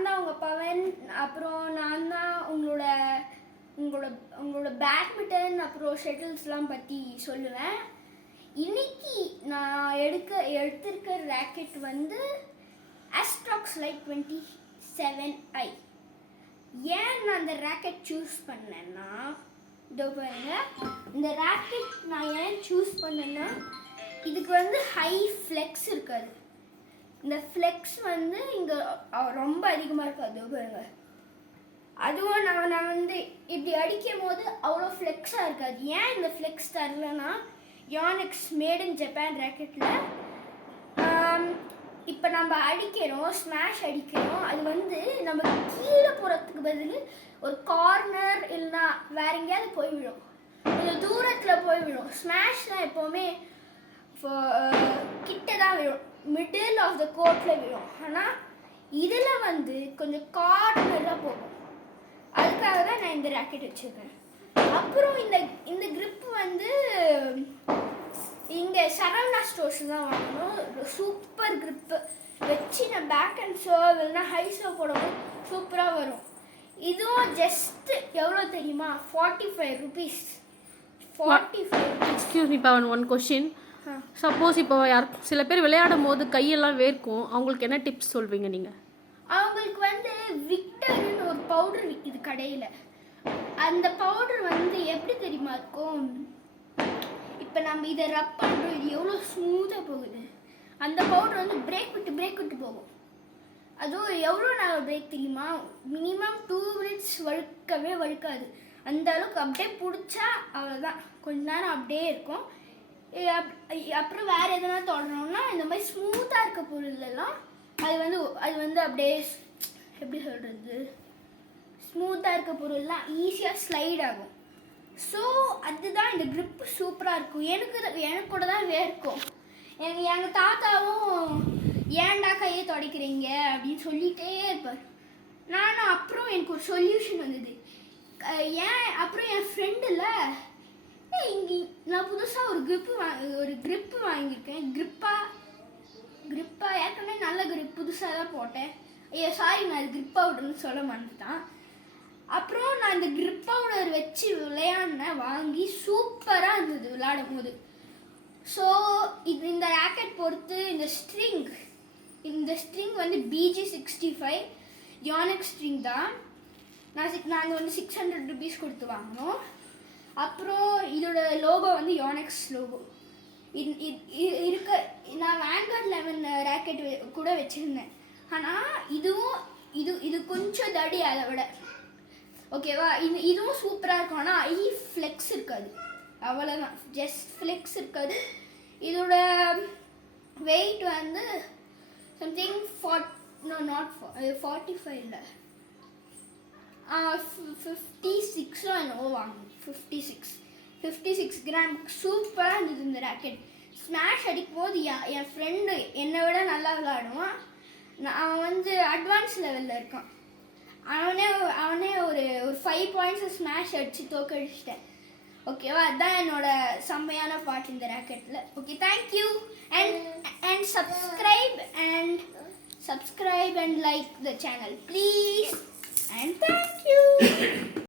நான் தான் உங்கள் பவன். அப்புறம் நான் தான் உங்களோட உங்களோட உங்களோட பேட்மிண்டன் அப்புறம் ஷட்டில்ஸ்லாம் பற்றி சொல்லுவேன். இன்னைக்கு நான் எடுத்திருக்க ரேக்கெட் வந்து ஆஸ்ட்ராக்ஸ் லைட் 27i. ஏன் நான் அந்த ரேக்கெட் சூஸ் பண்ணேன்னா, இதோ பாருங்க, இந்த ரேக்கெட் நான் ஏன் சூஸ் பண்ணேன்னா, இதுக்கு வந்து ஹை ஃப்ளெக்ஸ் இருக்காது. இந்த ஃப்ளெக்ஸ் வந்து இங்கே ரொம்ப அதிகமாக இருக்காது பாருங்க. அதுவும் நான் வந்து இப்படி அடிக்கும் போது அவ்வளோ ஃப்ளெக்ஸாக இருக்காது. ஏன் இந்த ஃப்ளெக்ஸ் தரலன்னா, யானிக்ஸ் மேட் இன் ஜப்பான் ரேக்கெட்டில் இப்போ நம்ம அடிக்கிறோம், ஸ்மாஷ் அடிக்கிறோம், அது வந்து நம்ம கீழே போகிறதுக்கு பதில் ஒரு கார்னர் இல்லைன்னா வேற எங்கேயாவது போய் விடும், கொஞ்சம் தூரத்தில் போய் விடும். ஸ்மாஷ்லாம் எப்போவுமே கிட்ட தான் விடும், மிடில் ஆஃப் த கோர்ட்டில் விடும். ஆனால் இதில் வந்து கொஞ்சம் கார்னராக போகும். அதுக்காக தான் நான் இந்த ரேக்கெட் வச்சுருக்கேன். அப்புறம் இந்த கிரிப் வந்து இங்கே சரவணா ஸ்டோர்ஸ் தான் வாங்கணும். சூப்பர் கிரிப்பு வச்சு நான் பேக் அண்ட் சர்வ் இல்லைன்னா ஹை சர்வ் போடும்போது சூப்பராக வரும். இதுவும் ஜஸ்ட் எவ்வளோ தெரியுமா? 45 rupees. 45. Excuse me Pavan, one question. Suppose இப்போ சில பேர் விளையாடும் போது கையெல்லாம் வேர்க்கும், அவங்களுக்கு என்ன டிப்ஸ் சொல்வீங்க நீங்கள்? அவங்களுக்கு வந்து விக்டர்னு ஒரு பவுடர் விற்கிது கடையில். அந்த பவுடர் வந்து எப்படி தெரியுமா இருக்கும்? இப்போ நம்ம இதை ரப் பண்ணுறோம், இது எவ்வளோ ஸ்மூத்தாக போகுது. அந்த பவுடர் வந்து பிரேக் விட்டு போகும். அதுவும் எவ்வளோ நாள் பிரேக் தெரியுமா? Minimum 2 minutes வழுக்காது. அந்த அளவுக்கு அப்படியே பிடிச்சா அவ்வளோதான், கொஞ்ச நேரம் அப்படியே இருக்கும். அப்புறம் வேறு எதனா தொடரணும்னா இந்த மாதிரி ஸ்மூத்தாக இருக்க பொருளெல்லாம் அது வந்து அப்படியே எப்படி சொல்கிறது, ஸ்மூத்தாக இருக்க பொருள்லாம் ஈஸியாக ஸ்லைட் ஆகும். ஸோ அதுதான் இந்த க்ரிப்பு சூப்பராக இருக்கும். எனக்கு கூட தான் வேர்க்கும். எங்கள் தாத்தாவும் ஏன்டா கையை துடைக்கிறீங்க அப்படின்னு சொல்லிகிட்டே இருப்பார். நானும் அப்புறம் எனக்கு ஒரு சொல்யூஷன் வந்தது. அப்புறம் என் ஃப்ரெண்டில் நான் புதுசாக ஒரு க்ரிப்பு வாங்கியிருக்கேன். க்ரிப்பா ஏற்கனவே நல்ல க்ரிப் புதுசாக தான் போட்டேன். சாரி, நான் அது க்ரிப் பவுடர்னு சொல்ல மாட்டேன். அப்புறம் நான் இந்த க்ரிப் பவுடர் வச்சு விளையாடினேன், வாங்கி சூப்பராக இருந்தது விளையாடும் போது. ஸோ இந்த ரேக்கெட் பொறுத்து இந்த ஸ்ட்ரிங் வந்து BG65 யானிக்ஸ் ஸ்ட்ரிங் தான். நாங்கள் வந்து 600 rupees கொடுத்து வாங்கினோம். அப்புறம் இதோட லோகோ வந்து யானிக்ஸ் லோகோ நான் வேங்கர்ட் 11 ரேக்கெட் கூட வச்சுருந்தேன். ஆனால் இது கொஞ்சம் தடி அதை விட, ஓகேவா? இதுவும் சூப்பராக இருக்கும். ஆனால் ஃப்ளெக்ஸ் இருக்காது, அவ்வளோதான், ஜஸ்ட் ஃப்ளெக்ஸ் இருக்காது. இதோட வெயிட் வந்து சம்திங் 45 இல்லை 56 என்னவோ வாங்கணும். 56 கிராம். சூப்பராக இருந்தது இந்த ரேக்கெட். ஸ்மாஷ் அடிக்கும் போது என் ஃப்ரெண்டு என்னை விட நல்லா விளையாடுவான். அவன் வந்து அட்வான்ஸ் லெவலில் இருக்கான். அவனே ஒரு 5 points ஸ்மாஷ் அடித்து தோக்கடிச்சிட்டேன். ஓகேவா? அதுதான் என்னோட செம்மையான பாட்டு இந்த ரேக்கெட்டில். Okay, thank you. And subscribe and like the channel, please. And thank you.